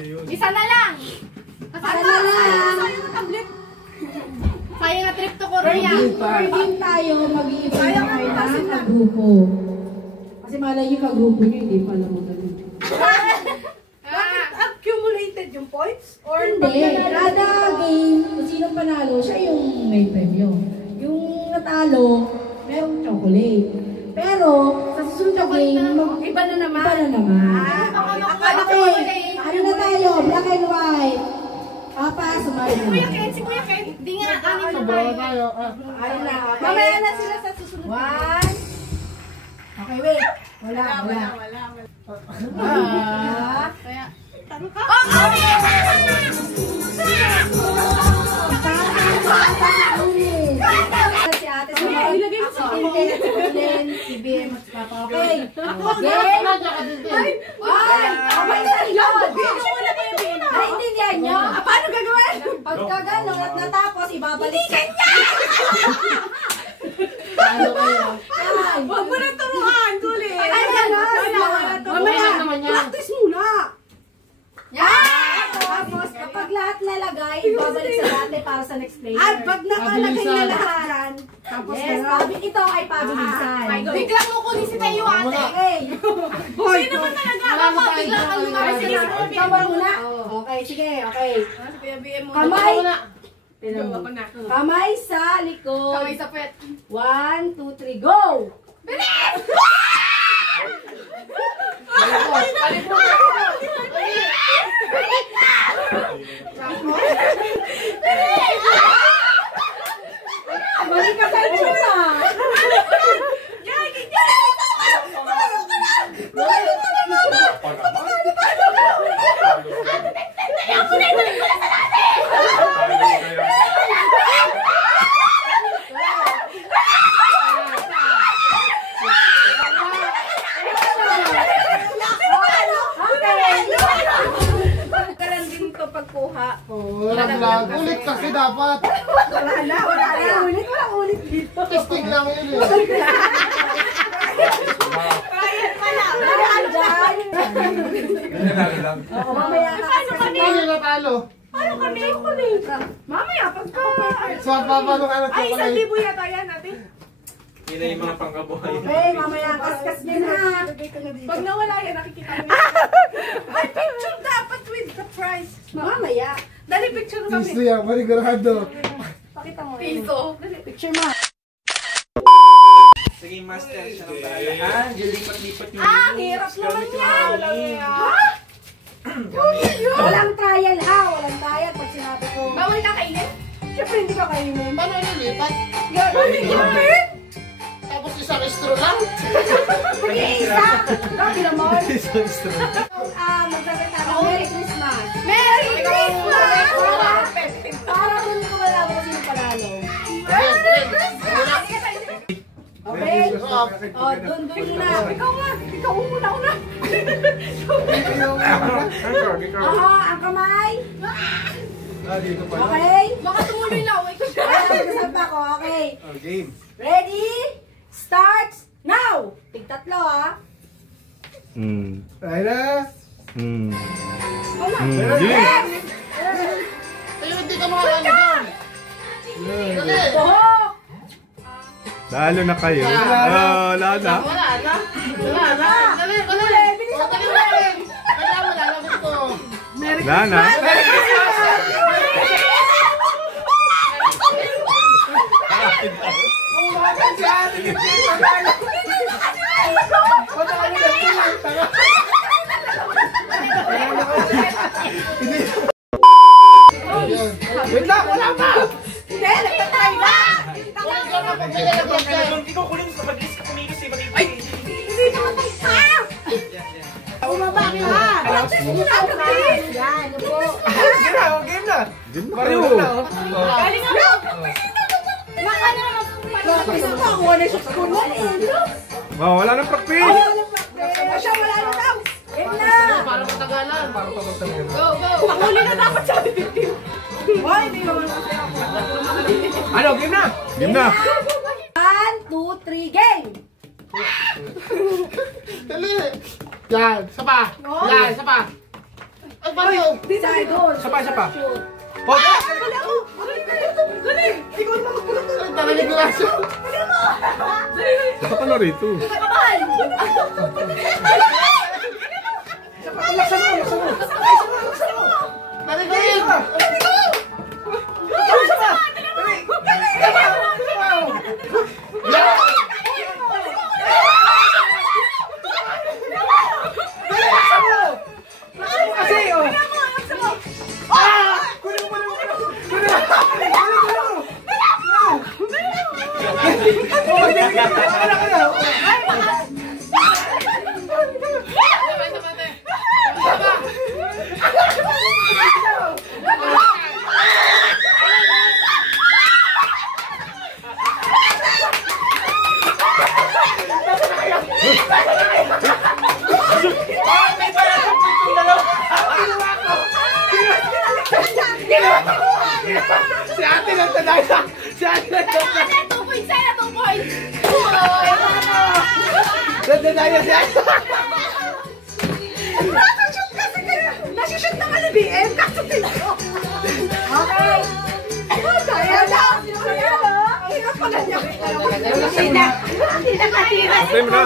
Isa na lang. Isa na lang. Sayang na trip to Korea. Per game tayo, mag-iiba kayo na kagrupo. Kasi malay yung kagrupo nyo, hindi pa alam mo ganun. Bakit accumulated yung points? Or hindi, kada game, kung sinong panalo, siya yung may premyo. Yung natalo, merong chocolate. Pero, sa susunod na game, iba na naman. Iba na naman. Okay, ano na tayo? Black and white. Papa, sumali na. Si Kuya Ken, hindi nga anin sa Sobrang tayo. Ayun na. Mamaya na sila sa susunod. One. Okay, wait. Wala. Kaya, Si ate sa mga ilagay mo sa Len, si BM at si Papa. Okay. Game. Naiintindihan nyo? Paano gagawin? Pagka gano'n at natapos, ibabalik. Hindi Ano kayo? Huwag mo na turuan, Tuli. Ay, gano'n. Mamaya, naman yan. practice muna. Yan! Tapos, kapag lahat nalagay, ibabalik sa dati para sa next player. At pag nakalagay na lahat yan, Tapos, ito ay pabilisan. biglang mo kunin si Tayo ate. Okay. Sino ba talaga? Ako, biglang ka lumabas. Sige, Ikaw muna. Okay, sige, okay. Kuya BM mo. Kamay. Ako na. Kamay sa likod. Kamay sa pet. 1, 2, 3, go! Balik ka sa itsura. Karan din to pagkuha. Ulit kasi dapat. Wala na. Walang ulit dito. Testing lang yun eh. Oo, mamaya ka. Paano natalo? Paano kami? Mamaya, pagka... So, papalo ka ng Ay, chocolate. 1,000 yata yan natin. Yun na yung mga pangkabuhay. Okay, mamaya kaskas din ha. Pag nawala yan, nakikita mo. Ay, picture dapat with the prize. Mamaya. Dali, picture kami. Gusto yan, manigurado. Pakita mo. Piso. Picture mo. Sige, master. Siya ng bahala. Lipat-lipat yung... Hirap naman yan. Ha? Walang trial ha. Walang trial pag sinabi ko. Bawal ka kainin? Siyempre hindi ka kainin. Paano nilipat? Yan. Tapos isang straw lang? Mag-iisa. Grabe naman. Isang straw. Magsasalita ka. Merry Christmas. Merry Christmas! Para dun ko malaman kung sino panalo. Okay? O, dun muna. Ikaw nga. Ikaw muna. Aha, ang kamay. Dito pa. Okay? Baka tumuloy na. Wait ko siya. Kasal pa ko. Okay. Game. Ready? Start now. Tig-tatlo ha. Ay na. Pero hindi ka makakano doon. Buhok. Lalo na kayo. Wala na. Wala na. Dali, bilis ako. Wala na gusto. Wala na. Wait lang, wala pa! Hindi, nagtatry na. Ikaw kunin sa pag-list ka kumilos eh. Hindi naman tayo. Umaba ka. Yan, po. Game na, game na! Pareho na, oh. Galing ako. Ano naman. Gusto mo ako na sa school na eh. Oh, wala nang practice. Siya wala na daw. Game na. Para matagalan. Para matagalan. Go, go. Panghuli na dapat sa atin. Hoy, hindi naman kasi ako. Ano, game na? Game na. 1, 2, 3, game. Dali. Yan, isa pa. Yan, isa pa. Sa idol. Isa pa, isa pa. Shoot. Oh, Galing ako. Galing. Ikaw naman magkulot. talaga gulaso. Ito ka na rito. Kapal. Isa pa, laksan mo, laksan mo. Laksan mo. Narinig! Isa pa. Isa pa. Kasi, oh. Kunin mo. Si ate lang tadaya. Si ate lang tadaya. 2 points sa'yo, 2 points. Tadaya si ate. Nashoot kasi kayo. Nashoot ng LBM. Kasutin ko. Okay. Kaya na. Ang hirap pala niya. Hindi na katira. Time na.